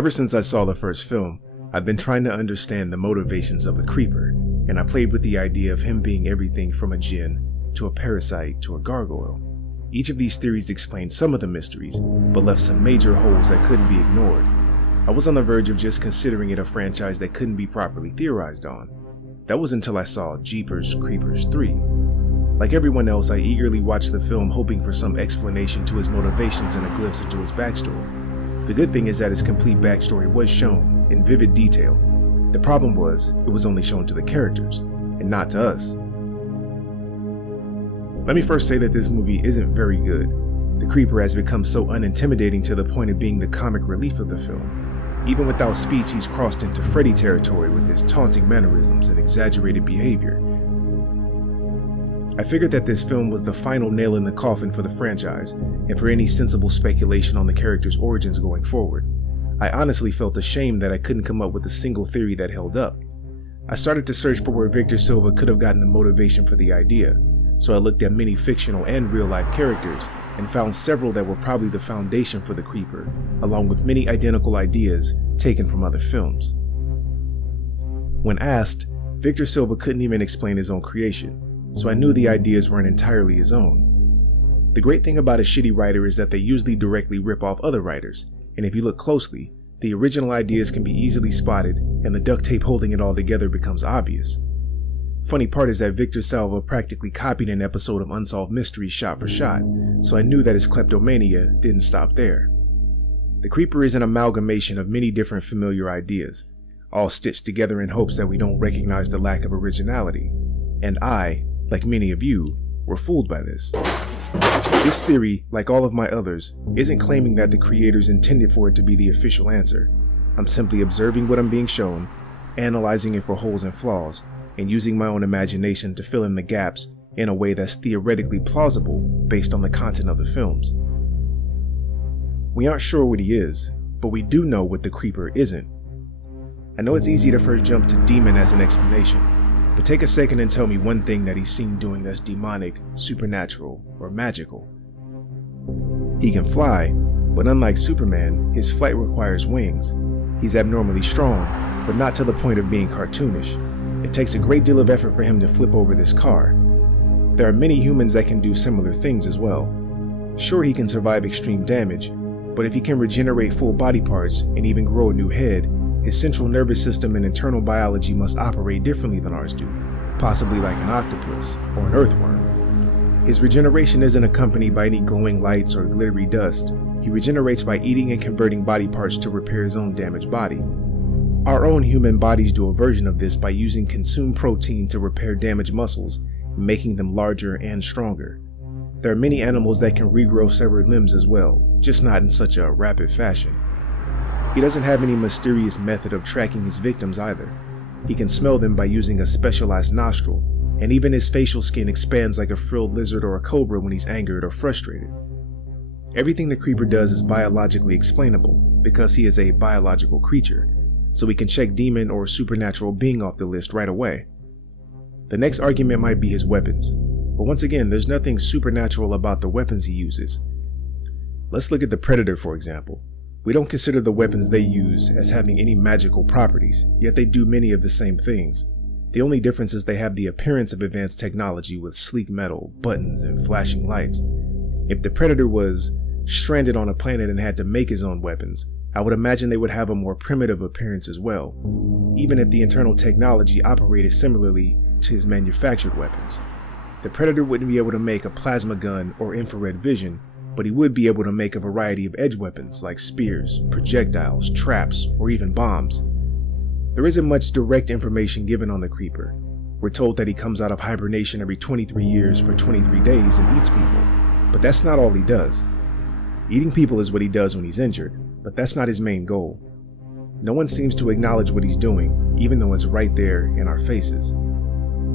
Ever since I saw the first film, I've been trying to understand the motivations of the Creeper, and I played with the idea of him being everything from a djinn to a parasite to a gargoyle. Each of these theories explained some of the mysteries, but left some major holes that couldn't be ignored. I was on the verge of just considering it a franchise that couldn't be properly theorized on. That was until I saw Jeepers Creepers 3. Like everyone else, I eagerly watched the film hoping for some explanation to his motivations and a glimpse into his backstory. The good thing is that his complete backstory was shown in vivid detail. The problem was, it was only shown to the characters, and not to us. Let me first say that this movie isn't very good. The Creeper has become so unintimidating to the point of being the comic relief of the film. Even without speech, he's crossed into Freddy territory with his taunting mannerisms and exaggerated behavior. I figured that this film was the final nail in the coffin for the franchise, and for any sensible speculation on the character's origins going forward. I honestly felt ashamed that I couldn't come up with a single theory that held up. I started to search for where Victor Silva could have gotten the motivation for the idea, so I looked at many fictional and real-life characters, and found several that were probably the foundation for the Creeper, along with many identical ideas taken from other films. When asked, Victor Silva couldn't even explain his own creation, so I knew the ideas weren't entirely his own. The great thing about a shitty writer is that they usually directly rip off other writers, and if you look closely, the original ideas can be easily spotted, and the duct tape holding it all together becomes obvious. Funny part is that Victor Silva practically copied an episode of Unsolved Mysteries shot for shot, so I knew that his kleptomania didn't stop there. The Creeper is an amalgamation of many different familiar ideas, all stitched together in hopes that we don't recognize the lack of originality, and I, like many of you, were fooled by this. This theory, like all of my others, isn't claiming that the creators intended for it to be the official answer. I'm simply observing what I'm being shown, analyzing it for holes and flaws, and using my own imagination to fill in the gaps in a way that's theoretically plausible based on the content of the films. We aren't sure what he is, but we do know what the Creeper isn't. I know it's easy to first jump to demon as an explanation, but take a second and tell me one thing that he's seen doing that's demonic, supernatural, or magical. He can fly, but unlike Superman, his flight requires wings. He's abnormally strong, but not to the point of being cartoonish. It takes a great deal of effort for him to flip over this car. There are many humans that can do similar things as well. Sure, he can survive extreme damage, but if he can regenerate full body parts and even grow a new head, his central nervous system and internal biology must operate differently than ours do, possibly like an octopus or an earthworm. His regeneration isn't accompanied by any glowing lights or glittery dust. He regenerates by eating and converting body parts to repair his own damaged body. Our own human bodies do a version of this by using consumed protein to repair damaged muscles, making them larger and stronger. There are many animals that can regrow severed limbs as well, just not in such a rapid fashion. He doesn't have any mysterious method of tracking his victims either. He can smell them by using a specialized nostril, and even his facial skin expands like a frilled lizard or a cobra when he's angered or frustrated. Everything the Creeper does is biologically explainable, because he is a biological creature, so we can check demon or supernatural being off the list right away. The next argument might be his weapons, but once again, there's nothing supernatural about the weapons he uses. Let's look at the Predator, for example. We don't consider the weapons they use as having any magical properties, yet they do many of the same things. The only difference is they have the appearance of advanced technology with sleek metal, buttons, and flashing lights. If the Predator was stranded on a planet and had to make his own weapons, I would imagine they would have a more primitive appearance as well, even if the internal technology operated similarly to his manufactured weapons. The Predator wouldn't be able to make a plasma gun or infrared vision, but he would be able to make a variety of edge weapons like spears, projectiles, traps, or even bombs. There isn't much direct information given on the Creeper. We're told that he comes out of hibernation every 23 years for 23 days and eats people, but that's not all he does. Eating people is what he does when he's injured, but that's not his main goal. No one seems to acknowledge what he's doing, even though it's right there in our faces.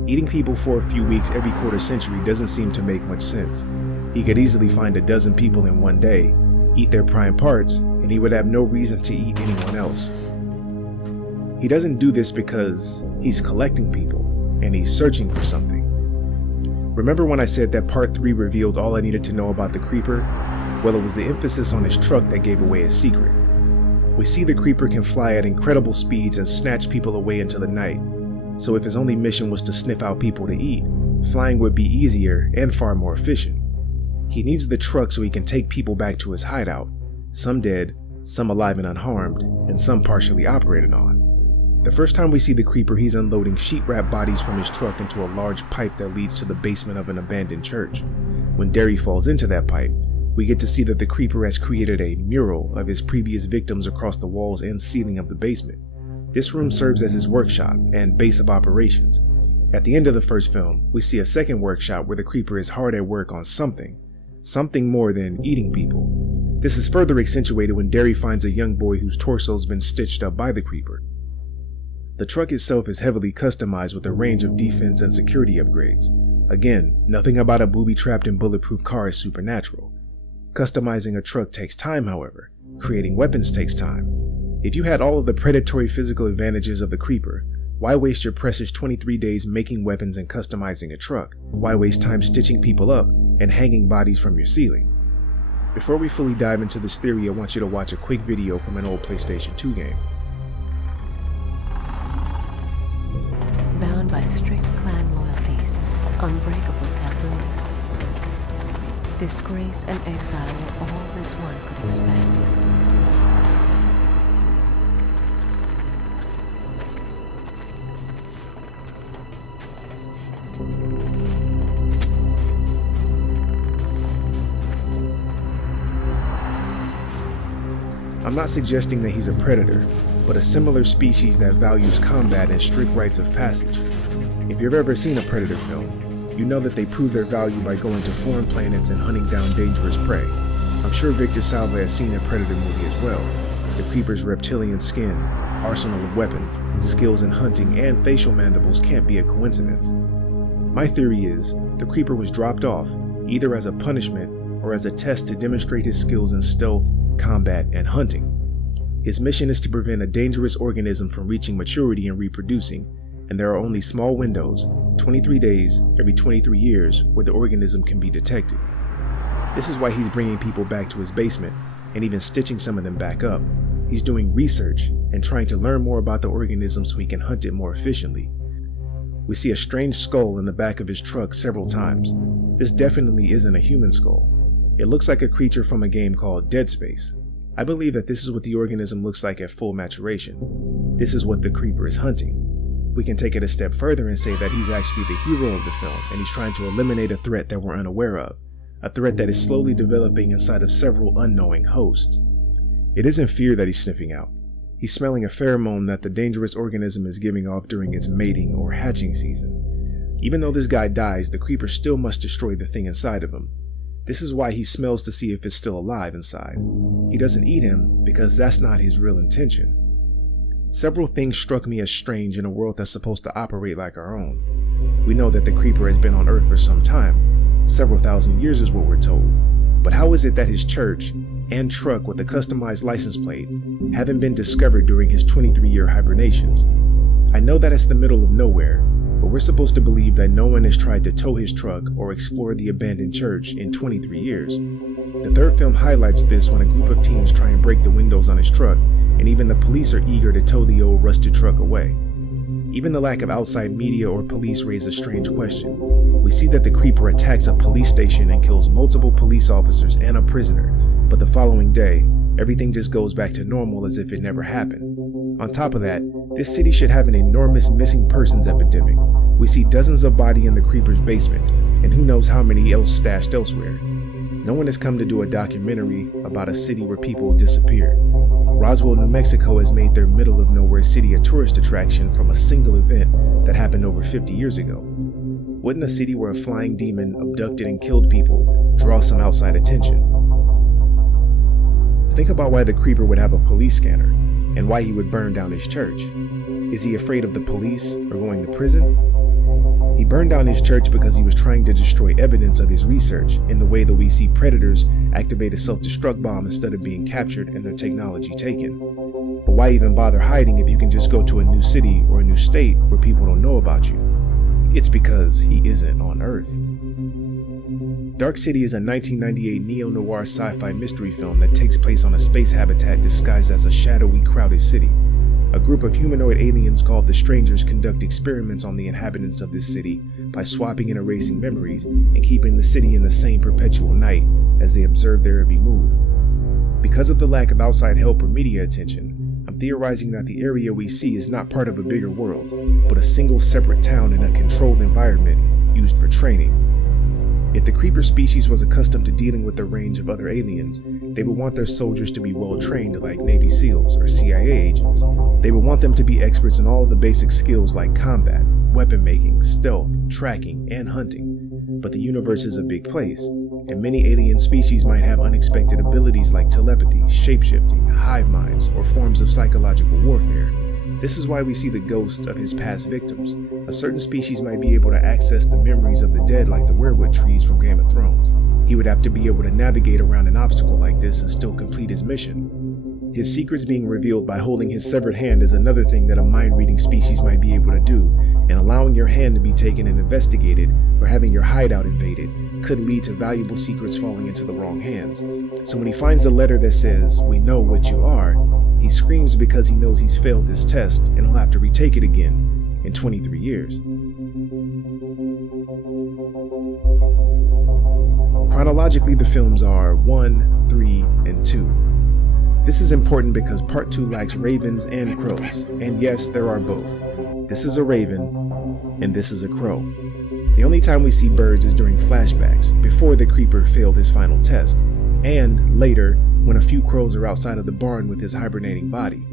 Eating people for a few weeks every quarter century doesn't seem to make much sense. He could easily find a dozen people in one day, eat their prime parts, and he would have no reason to eat anyone else. He doesn't do this because he's collecting people, and he's searching for something. Remember when I said that part 3 revealed all I needed to know about the Creeper? Well, it was the emphasis on his truck that gave away his secret. We see the creeper can fly at incredible speeds and snatch people away into the night, so if his only mission was to sniff out people to eat, flying would be easier and far more efficient. He needs the truck so he can take people back to his hideout, some dead, some alive and unharmed, and some partially operated on. The first time we see the creeper, he's unloading sheet-wrapped bodies from his truck into a large pipe that leads to the basement of an abandoned church. When Derry falls into that pipe, we get to see that the creeper has created a mural of his previous victims across the walls and ceiling of the basement. This room serves as his workshop and base of operations. At the end of the first film, we see a second workshop where the creeper is hard at work on something more than eating people. This is further accentuated when Derry finds a young boy whose torso's been stitched up by the creeper. The truck itself is heavily customized with a range of defense and security upgrades. Again, nothing about a booby-trapped and bulletproof car is supernatural. Customizing a truck takes time, however. Creating weapons takes time. If you had all of the predatory physical advantages of the creeper, why waste your precious 23 days making weapons and customizing a truck? Why waste time stitching people up and hanging bodies from your ceiling? Before we fully dive into this theory, I want you to watch a quick video from an old PlayStation 2 game. Bound by strict clan loyalties, unbreakable taboos. Disgrace and exile were all as one could expect. I'm not suggesting that he's a predator, but a similar species that values combat and strict rites of passage. If you've ever seen a Predator film, you know that they prove their value by going to foreign planets and hunting down dangerous prey. I'm sure Victor Salva has seen a Predator movie as well. The creeper's reptilian skin, arsenal of weapons, skills in hunting, and facial mandibles can't be a coincidence. My theory is, the creeper was dropped off, either as a punishment or as a test to demonstrate his skills in stealth, combat, and hunting. His mission is to prevent a dangerous organism from reaching maturity and reproducing, and there are only small windows, 23 days every 23 years, where the organism can be detected. This is why he's bringing people back to his basement, and even stitching some of them back up. He's doing research and trying to learn more about the organism so he can hunt it more efficiently. We see a strange skull in the back of his truck several times. This definitely isn't a human skull. It looks like a creature from a game called Dead Space. I believe that this is what the organism looks like at full maturation. This is what the creeper is hunting. We can take it a step further and say that he's actually the hero of the film, and he's trying to eliminate a threat that we're unaware of, a threat that is slowly developing inside of several unknowing hosts. It isn't fear that he's sniffing out. He's smelling a pheromone that the dangerous organism is giving off during its mating or hatching season. Even though this guy dies, the creeper still must destroy the thing inside of him. This is why he smells to see if it's still alive inside. He doesn't eat him because that's not his real intention. Several things struck me as strange in a world that's supposed to operate like our own. We know that the creeper has been on Earth for some time. Several thousand years is what we're told. But how is it that his church and truck with a customized license plate haven't been discovered during his 23-year hibernations? I know that it's the middle of nowhere, but we're supposed to believe that no one has tried to tow his truck or explore the abandoned church in 23 years. The third film highlights this when a group of teens try and break the windows on his truck, and even the police are eager to tow the old rusted truck away. Even the lack of outside media or police raise a strange question. We see that the creeper attacks a police station and kills multiple police officers and a prisoner, but the following day, everything just goes back to normal as if it never happened. On top of that, this city should have an enormous missing persons epidemic. We see dozens of bodies in the creeper's basement, and who knows how many else stashed elsewhere. No one has come to do a documentary about a city where people disappear. Roswell, New Mexico has made their middle of nowhere city a tourist attraction from a single event that happened over 50 years ago. Wouldn't a city where a flying demon abducted and killed people draw some outside attention? Think about why the creeper would have a police scanner, and why he would burn down his church. Is he afraid of the police or going to prison? He burned down his church because he was trying to destroy evidence of his research in the way that we see predators activate a self-destruct bomb instead of being captured and their technology taken. But why even bother hiding if you can just go to a new city or a new state where people don't know about you? It's because he isn't on Earth. Dark City is a 1998 neo-noir sci-fi mystery film that takes place on a space habitat disguised as a shadowy, crowded city. A group of humanoid aliens called the Strangers conduct experiments on the inhabitants of this city by swapping and erasing memories and keeping the city in the same perpetual night as they observe their every move. Because of the lack of outside help or media attention, I'm theorizing that the area we see is not part of a bigger world, but a single separate town in a controlled environment used for training. If the creeper species was accustomed to dealing with a range of other aliens, they would want their soldiers to be well trained like Navy SEALs or CIA agents. They would want them to be experts in all of the basic skills like combat, weapon making, stealth, tracking, and hunting. But the universe is a big place, and many alien species might have unexpected abilities like telepathy, shapeshifting, hive minds, or forms of psychological warfare. This is why we see the ghosts of his past victims. A certain species might be able to access the memories of the dead like the werewood trees from Game of Thrones. He would have to be able to navigate around an obstacle like this and still complete his mission. His secrets being revealed by holding his severed hand is another thing that a mind-reading species might be able to do, and allowing your hand to be taken and investigated or having your hideout invaded could lead to valuable secrets falling into the wrong hands. So when he finds the letter that says, "We know what you are," he screams because he knows he's failed this test and he'll have to retake it again in 23 years. Chronologically, the films are 1, 3, and 2. This is important because part 2 lacks ravens and crows, and yes, there are both. This is a raven, and this is a crow. The only time we see birds is during flashbacks, before the creeper failed his final test, and later, when a few crows are outside of the barn with his hibernating body.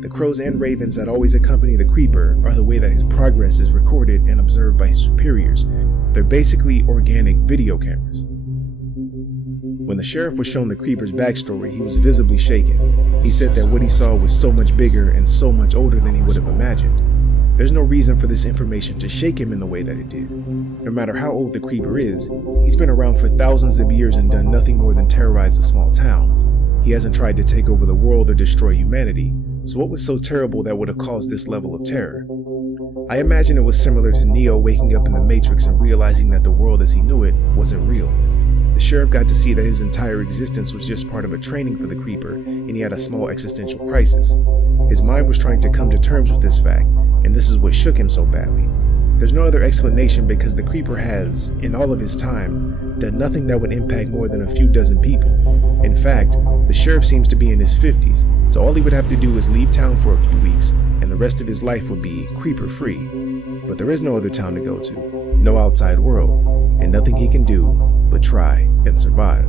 The crows and ravens that always accompany the creeper are the way that his progress is recorded and observed by his superiors. They're basically organic video cameras. When the sheriff was shown the creeper's backstory, he was visibly shaken. He said that what he saw was so much bigger and so much older than he would have imagined. There's no reason for this information to shake him in the way that it did. No matter how old the creeper is, he's been around for thousands of years and done nothing more than terrorize a small town. He hasn't tried to take over the world or destroy humanity, so what was so terrible that would have caused this level of terror? I imagine it was similar to Neo waking up in the Matrix and realizing that the world as he knew it wasn't real. The sheriff got to see that his entire existence was just part of a training for the creeper, and he had a small existential crisis. His mind was trying to come to terms with this fact, and this is what shook him so badly. There's no other explanation because the creeper has, in all of his time, done nothing that would impact more than a few dozen people. In fact, the sheriff seems to be in his 50s, so all he would have to do is leave town for a few weeks, and the rest of his life would be creeper-free. But there is no other town to go to, no outside world, and nothing he can do but try and survive.